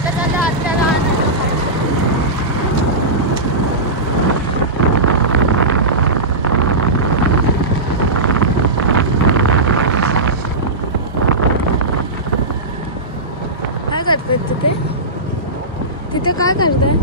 आता झालं आत्याला आणायला पाहिजे. काय करताय तिथे? तिथे काय करताय?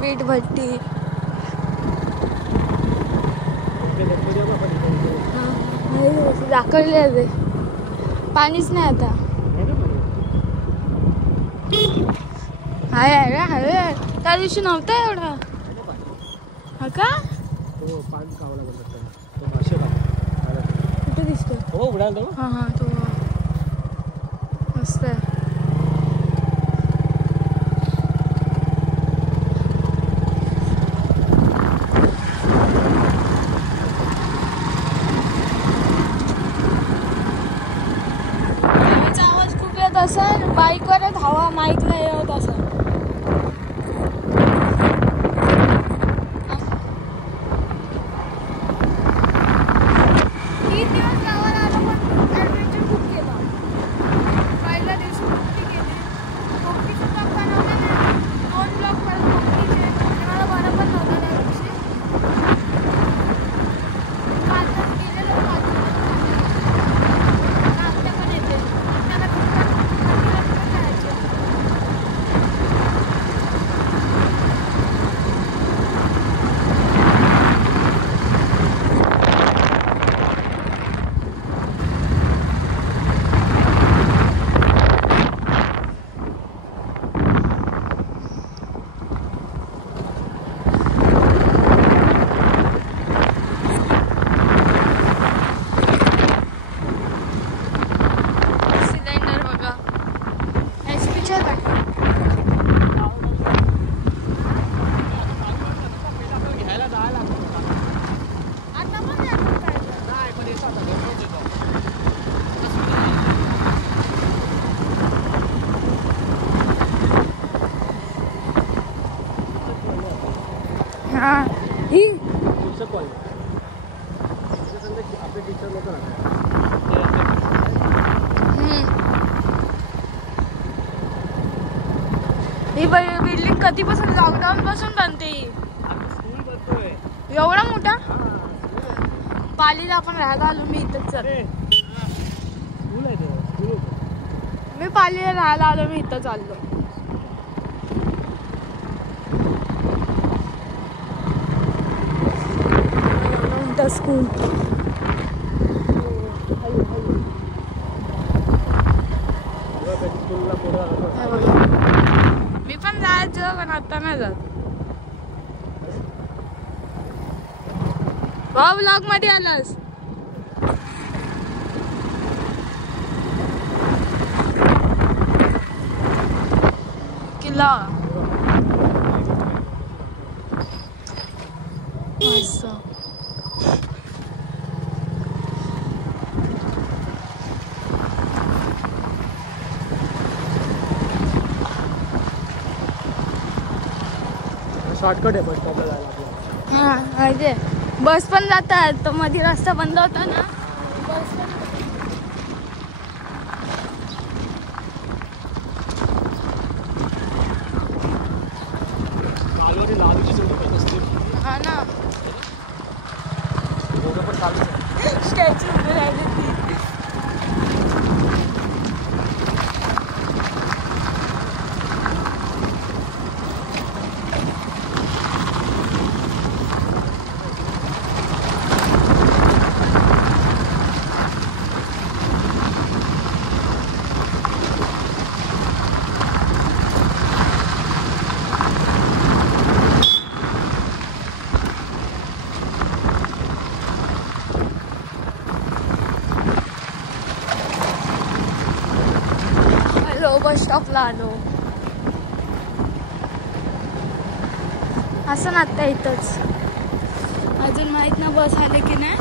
वीट भट्टी. दाखवले आहे पाणीच नाही आता. हाय आहे हाय त्या दिवशी नव्हता एवढा. हा का कुठे दिसतो? हा हा तो मस्त आहे. असं बाईकवरच हवा माईकला येत असं. तीन दिवस गावाला आलो पण ॲडव्हेंचर खूप केलं. पहिल्या दिवशी पोपटी केली. पोपटीचं ब्लॉग बनवलं नाही. 2 ब्लॉग परत पोपटीचे. मला बरं पण नव्हतं त्या दिवशी. पाचच गेलेलो. आत्या पण येते. ही बिल्डिंग कधीपासून लॉकडाऊन पासून बनते. एवढा मोठा पालीला आपण राहायला आलो. मी इथंच मी पालीला राहायला आलो. मी इथं चाललो. स्कूल मी पण जायचं पण आता नाही जात. भाऊ ब्लॉग मध्ये आलास. किल्ला शॉर्टकट आहे बस स्टॉपला जायला. हा बस पण जातात. तो मध्ये रस्ता बंद होता ना. बस पण हा ना. स्टॅच्यू उभे राहिले. आलो, बस स्टॉपला आलो. असं ना आता इथंच अजून माहित ना बस आले की नाही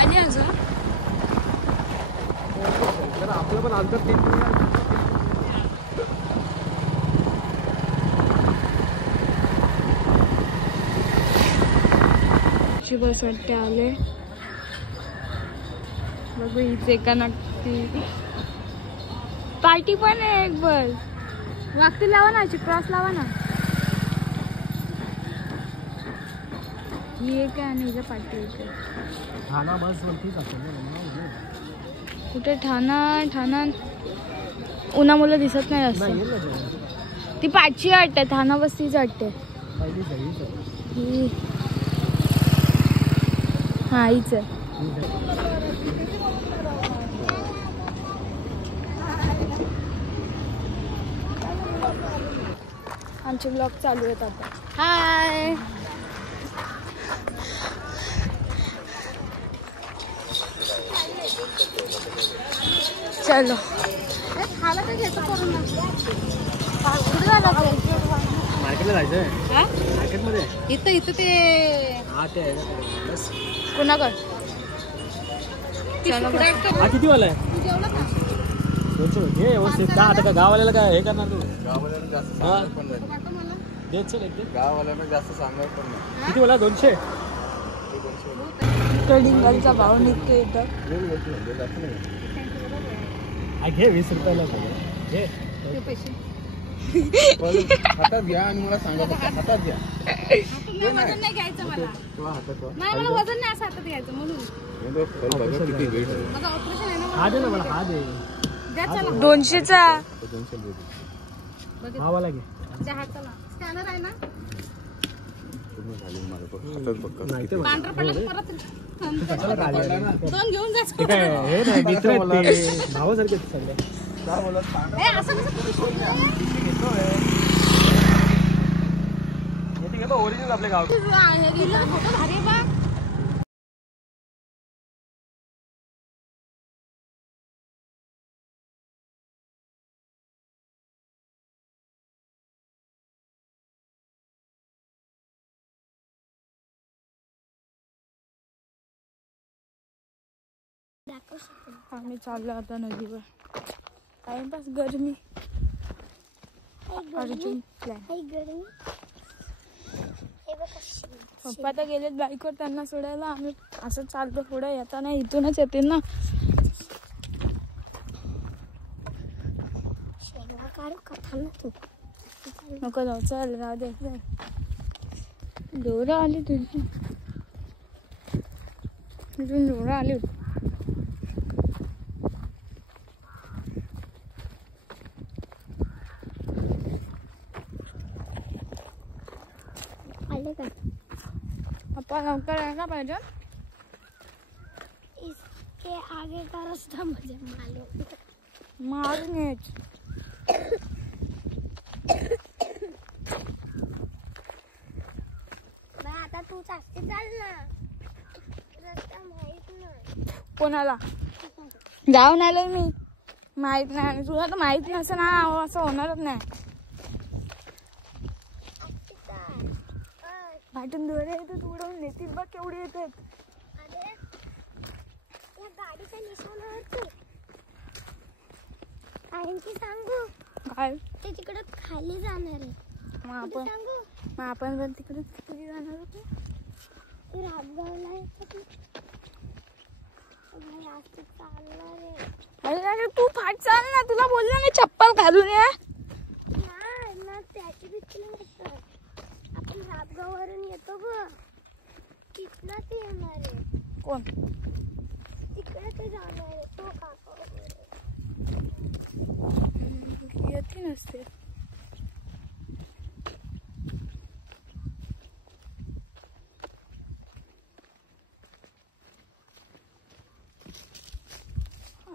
आली अजून. आपलं पण अंतर 3 बस वाटते आले. बघू हीच एका नक्की पार्टी पण आहे. एक बस वागती लावा ना, क्रॉस लावा ना. ही एक आहे आणि हिच्या पार्टी एक. ठाणा बस वरतीच असेल ना. कुठे ठाणा उन्हामुळे दिसत नाही असं. ती पाचची वाटते, ठाणा बस तीच वाटते. हा हीच आहे. आमचे ब्लॉग चालू आहेत आता. हाय चलो. मार्केटला जायचंय. मार्केटमध्ये इथं ते हा ते आहे बस. कुणाकडे हा किती वाला आहे? 200 घे व्यवस्थित. का आता का गाववाल्याला काय हे करणार तू? गाववाल्याला जास्त सांगत पण नाही. देत चल एक. गाववाल्याला जास्त सांगत पण नाही. किती वाला? 200. कडिंगलचा भाव निघते इथं. घे 20 रुपयाला घे. हातात घ्या आणि मला सांगा. हातात घ्या. वजन नाही घ्यायचं मला. मला वजन नाही असं हातात घ्यायचं म्हणून. किती वेट आहे. माझं ऑपरेशन आहे ना. हा दे ना मला. हा दे. 200चा हा वाला घे. स्कॅनर आहे ना. नाही ते पांढरा पडला परत दोन घेऊन जा. ठीक आहे. हे नाही मित्र आहेत ते. भावासारखे सगळे. ओरिजिनल आपल्या गाव. आम्ही चाललो आता नदीवर. टाइमपास गरमी. अर्जुन प्लॅन. पप्पा तर गेलेत बाईकवर त्यांना सोडायला. आम्ही असं चालतो पुढे. येताना इथूनच येते ना. नको जाऊ. चल राहू दे. डोरं आली तुझी. तुझून डोरं आली. पप्पा लवकर यायला पाहिजे. इसके आगे का रास्ता मुझे मालूम है. आता तू जास्त चाल ना. रस्ता माहित नाही कोणाला. जाऊन आलोय मी. माहित नाही. आणि तुला तर माहित नसेल ना. असं होणारच नाही. भाटून दोरे येतात उडवून नेतील बघ केवढे येतात. या गाडीच्या निशाणावरती आणखी सांगू काय ते तिकडे खाली जाणार आहे. मग आपण पण तिकडे किती जाणार होतो. राजगावला येतात. अरे तू फाट चाल ना. तुला बोललो ना चप्पल घालून या. त्याची भीती नसतं. आपण राजगाववरून येतो ग. तिथनं ते येणार आहे. कोण तिकडे ते जाणार आहे. तो काका वगैरे येते नसते.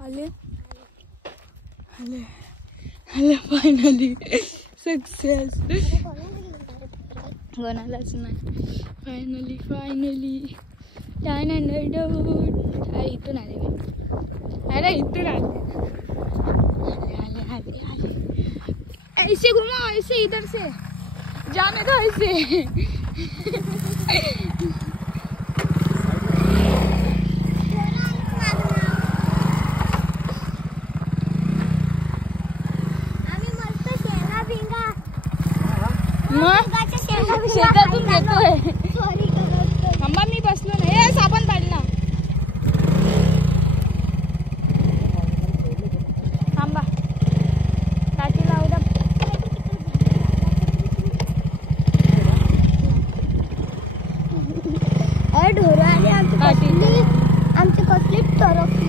आले आले आले फायनली सक्सेस. कोणालाच नाही. फायनली इथून आले. अरे इथून आले. ऐसे घुमाओ, ऐसे इधर से जाने दो, ऐसे शेतातून घेतोय. थांबा, मी बसलो नाही. साबण पाडला. थांबा, काठी लावू द्या. ढोरं आले आमची कसली तरफली.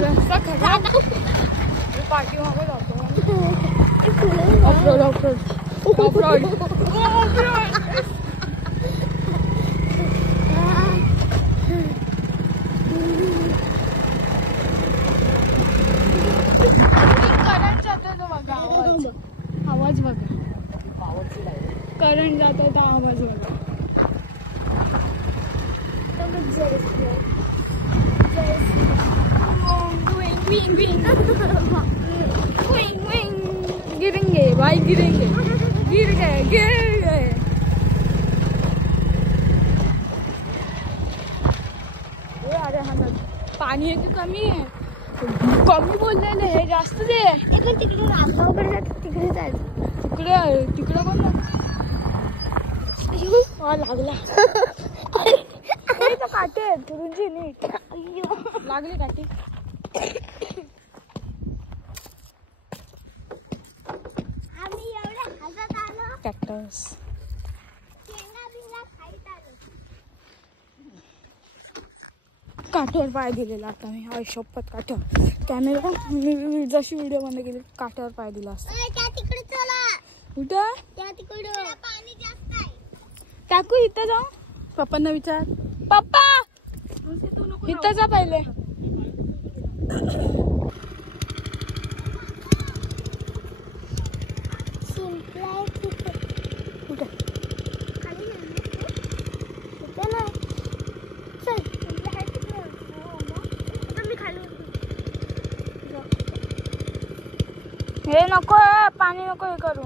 रस्ता खराब. पाठी मागे जातो. Off-road off-road off-road off-road. Current जातोय तो बघा. आवाज बघा. करंट जातोय तो आवाज बघा. गिरेंगे भाई, गिरेंगे. गिर गए. अरे हाँ, पाणी की कमी आहे. कमी बोललेलं हे जास्त दे. तिकडे राजाकडे तिकडे जायचं. तिकडे कोण लागला. काटे तुरुंजी नीट लागली काठी. कॅक्टस काठ्यावर पाय दिलेला. आता मी शपथ काठ्यावर. कॅमेरा मी जशी व्हिडिओ बंद केली काठ्यावर पाय दिला असता. कुठं टाकू? इथं जाऊ. पप्पांना विचार. पप्पा इथं जा पहिले. हे नको, पाणी नको हे करू.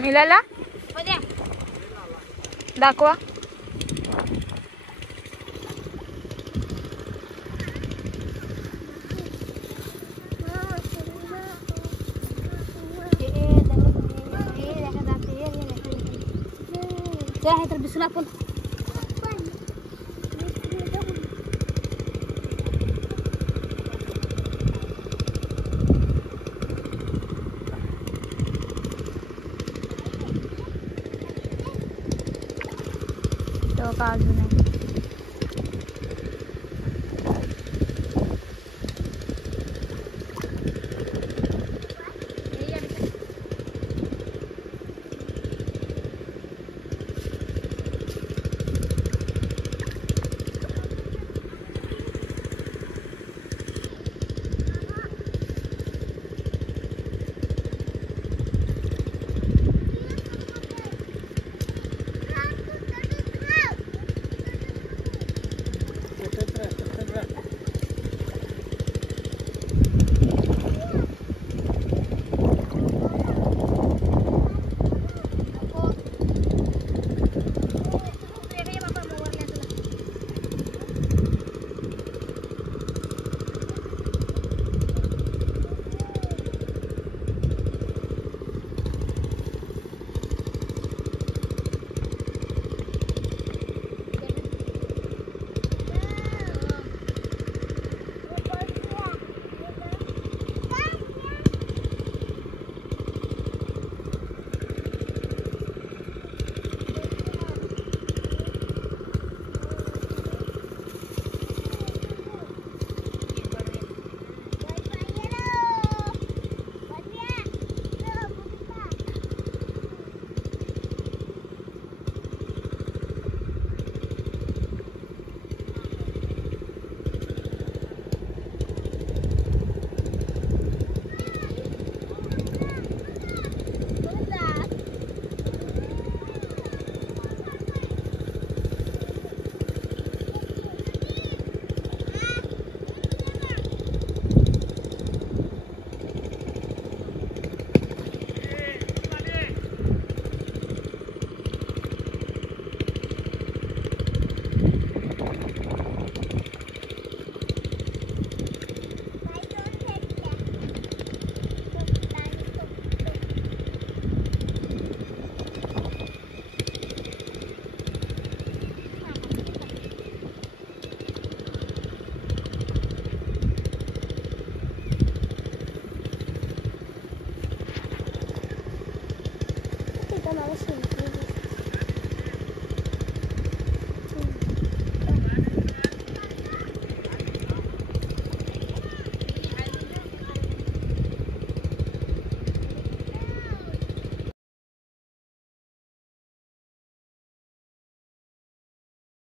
मिळाला दाखवा. तर दिसून आपण का अजून आहे. आता मला